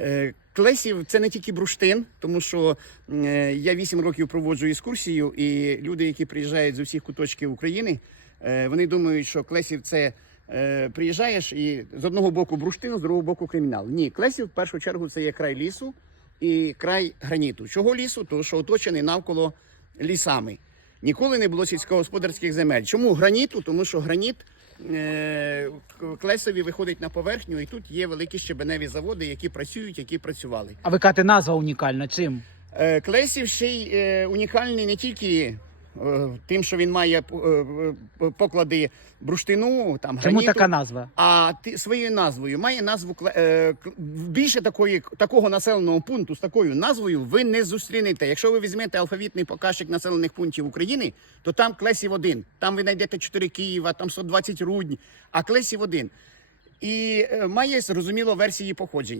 Е, Клесів це не тільки бурштин, тому що е, я 8 років проводжу екскурсію, і люди, які приїжджають з усіх куточків України, е, вони думають, що Клесів це приїжджаєш і з одного боку бурштин, з другого боку кримінал. Ні, Клесів в першу чергу це є край лісу і край граніту. Чого лісу? Тому що оточений навколо лісами. Ніколи не було сільськогосподарських земель. Чому граніту? Тому що граніт клесові виходить на поверхню, і тут є великі щебеневі заводи, які працюють, які працювали. А ви кажете, назва унікальна. Чим? Е, Клесів ще й е, унікальний не тільки е, тим, що він має е, е, поклади бурштину, там Чому граніту, така назва? а ти своєю назвою має назву е, більше такої такого населеного пункту з такою назвою ви не зустрінете. Якщо ви візьмете алфавітний показчик населених пунктів України, то там Клесів один. Там ви знайдете 4 Києва, там 120 Рудні, а Клесів один. І е, має зрозуміло версії походження.